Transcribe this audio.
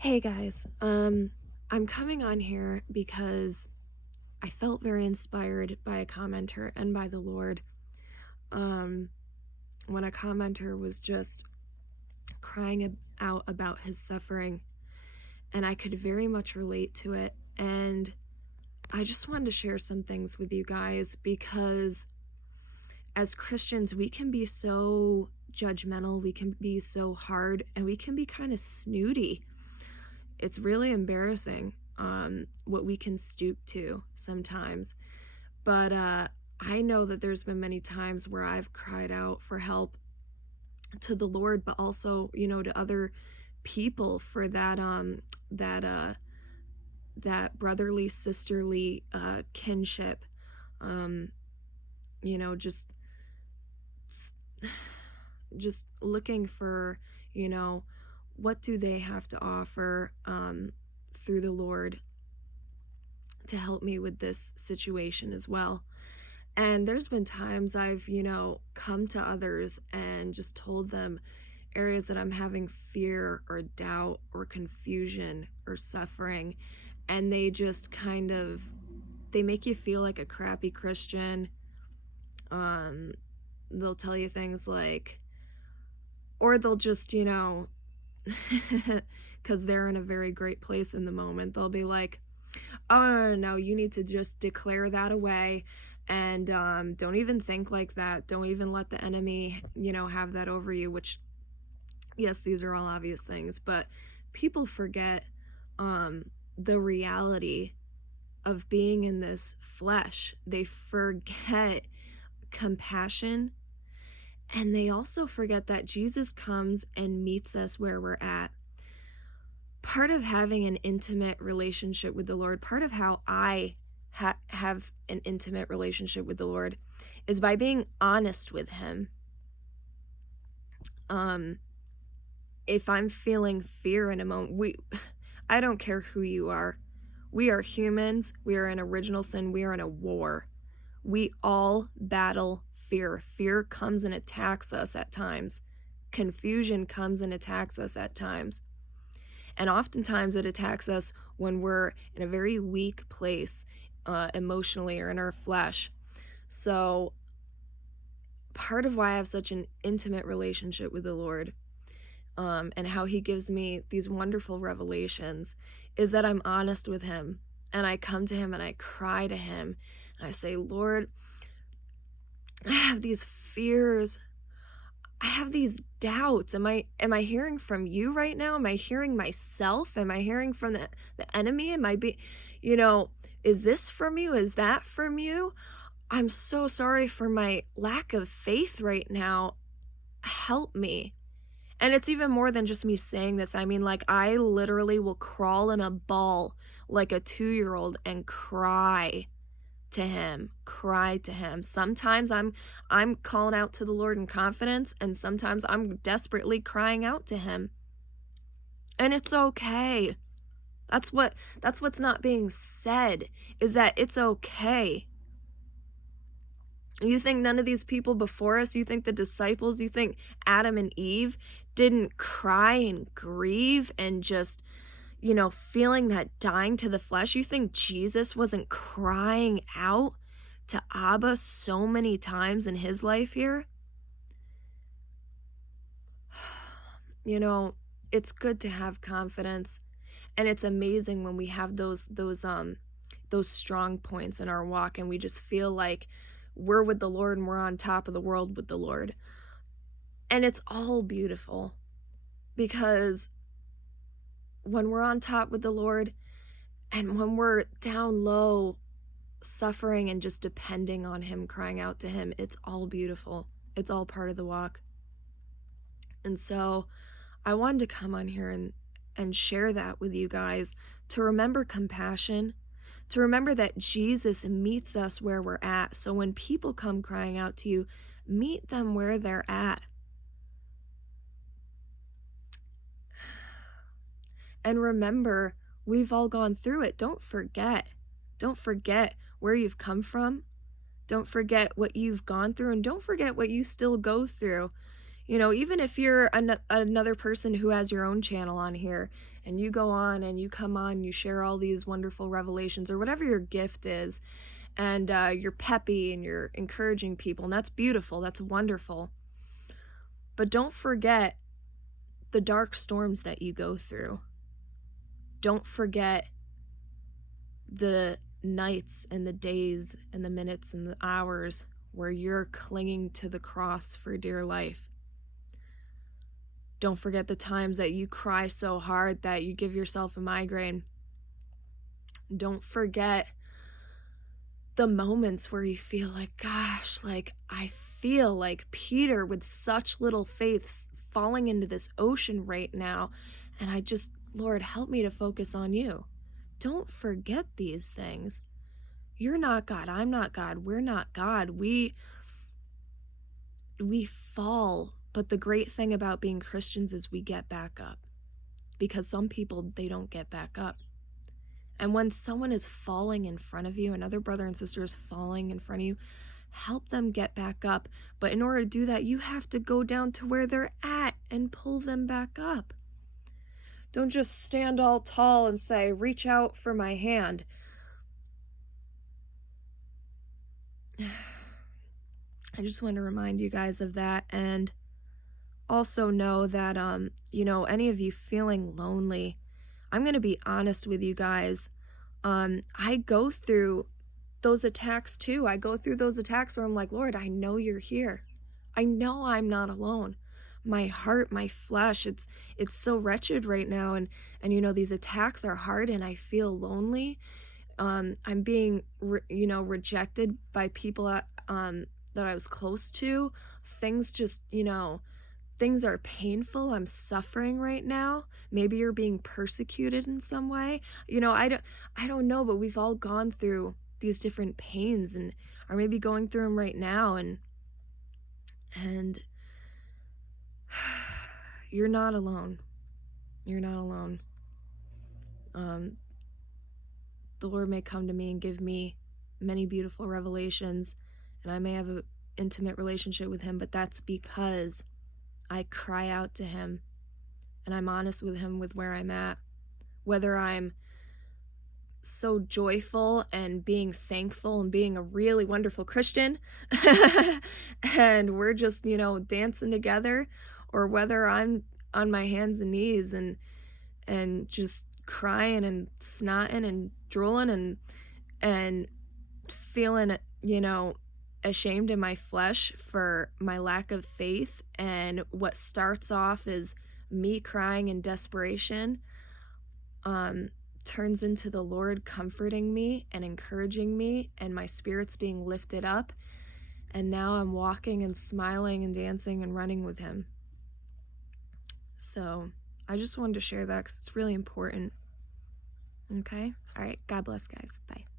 Hey guys, I'm coming on here because I felt very inspired by a commenter and by the Lord. Um, when a commenter was just out about his suffering, and I could very much relate to it. And I just wanted to share some things with you guys because as Christians, we can be so judgmental, we can be so hard, and we can be kind of snooty. It's really embarrassing what we can stoop to sometimes. But I know that there's been many times where I've cried out for help to the Lord, but also, to other people for that that brotherly, sisterly kinship. Um, you know, just looking for, you know, what do they have to offer through the Lord to help me with this situation as well. And there's been times I've, come to others and just told them areas that I'm having fear or doubt or confusion or suffering. And they just they make you feel like a crappy Christian. Um, they'll tell you things like, or they'll just, because they're in a very great place in the moment, they'll be like, oh, no, you need to just declare that away and don't even think like that. Don't even let the enemy, have that over you, which, yes, these are all obvious things, but people forget the reality of being in this flesh. They forget compassion, and they also forget that Jesus comes and meets us where we're at. Part of having an intimate relationship with the Lord, part of how I have an intimate relationship with the Lord is by being honest with Him. If I'm feeling fear in a moment, I don't care who you are. We are humans. We are in original sin. We are in a war. We all battle fear. Fear comes and attacks us at times. Confusion comes and attacks us at times. And oftentimes it attacks us when we're in a very weak place emotionally or in our flesh. So part of why I have such an intimate relationship with the Lord and how He gives me these wonderful revelations is that I'm honest with Him. And I come to Him and I cry to Him. And I say, Lord, I have these fears. I have these doubts. Am I hearing from you right now? Am I hearing myself? Am I hearing from the enemy? Is this from you? Is that from you? I'm so sorry for my lack of faith right now. Help me. And it's even more than just me saying this. I mean, like, I literally will crawl in a ball like a 2-year-old and cry to Him. Sometimes I'm calling out to the Lord in confidence, and sometimes I'm desperately crying out to Him. And it's okay. That's what's not being said, is that it's okay. You think none of these people before us, you think the disciples, you think Adam and Eve didn't cry and grieve and just, feeling that dying to the flesh? You think Jesus wasn't crying out to Abba so many times in His life here? It's good to have confidence, and it's amazing when we have those strong points in our walk and we just feel like we're with the Lord and we're on top of the world with the Lord. And it's all beautiful, because when we're on top with the Lord and when we're down low, suffering and just depending on Him, crying out to Him, it's all beautiful. It's all part of the walk. And so I wanted to come on here and share that with you guys, to remember compassion, to remember that Jesus meets us where we're at. So when people come crying out to you, meet them where they're at. And remember, we've all gone through it. Don't forget. Don't forget where you've come from. Don't forget what you've gone through, and don't forget what you still go through. You know, even if you're another person who has your own channel on here and you go on and you come on, you share all these wonderful revelations or whatever your gift is, and you're peppy and you're encouraging people, and that's beautiful, that's wonderful. But don't forget the dark storms that you go through. Don't forget the nights and the days and the minutes and the hours where you're clinging to the cross for dear life. Don't forget the times that you cry so hard that you give yourself a migraine. Don't forget the moments where you feel like, gosh, like I feel like Peter with such little faith falling into this ocean right now. And I just, Lord, help me to focus on you. Don't forget these things. You're not God. I'm not God. We're not God. We fall. But the great thing about being Christians is we get back up. Because some people, they don't get back up. And when someone is falling in front of you, another brother and sister is falling in front of you, help them get back up. But in order to do that, you have to go down to where they're at and pull them back up. Don't just stand all tall and say, reach out for my hand. I just want to remind you guys of that, and also know that, you know, any of you feeling lonely, I'm going to be honest with you guys. I go through those attacks too. I go through those attacks where I'm like, Lord, I know you're here. I know I'm not alone. My heart, my flesh, it's so wretched right now. And you know, these attacks are hard and I feel lonely. I'm being, rejected by people that I was close to. Things just, you know, things are painful. I'm suffering right now. Maybe you're being persecuted in some way. You know, I don't know, but we've all gone through these different pains and are maybe going through them right now, and you're not alone. You're not alone. The Lord may come to me and give me many beautiful revelations, and I may have an intimate relationship with him, but that's because I cry out to him and I'm honest with him with where I'm at. Whether I'm so joyful and being thankful and being a really wonderful Christian and we're just, you know, dancing together, or whether I'm on my hands and knees and just crying and snotting and drooling and feeling, you know, ashamed in my flesh for my lack of faith, and what starts off as me crying in desperation turns into the Lord comforting me and encouraging me and my spirits being lifted up, and now I'm walking and smiling and dancing and running with him. So I just wanted to share that because it's really important. Okay? All right. God bless, guys. Bye.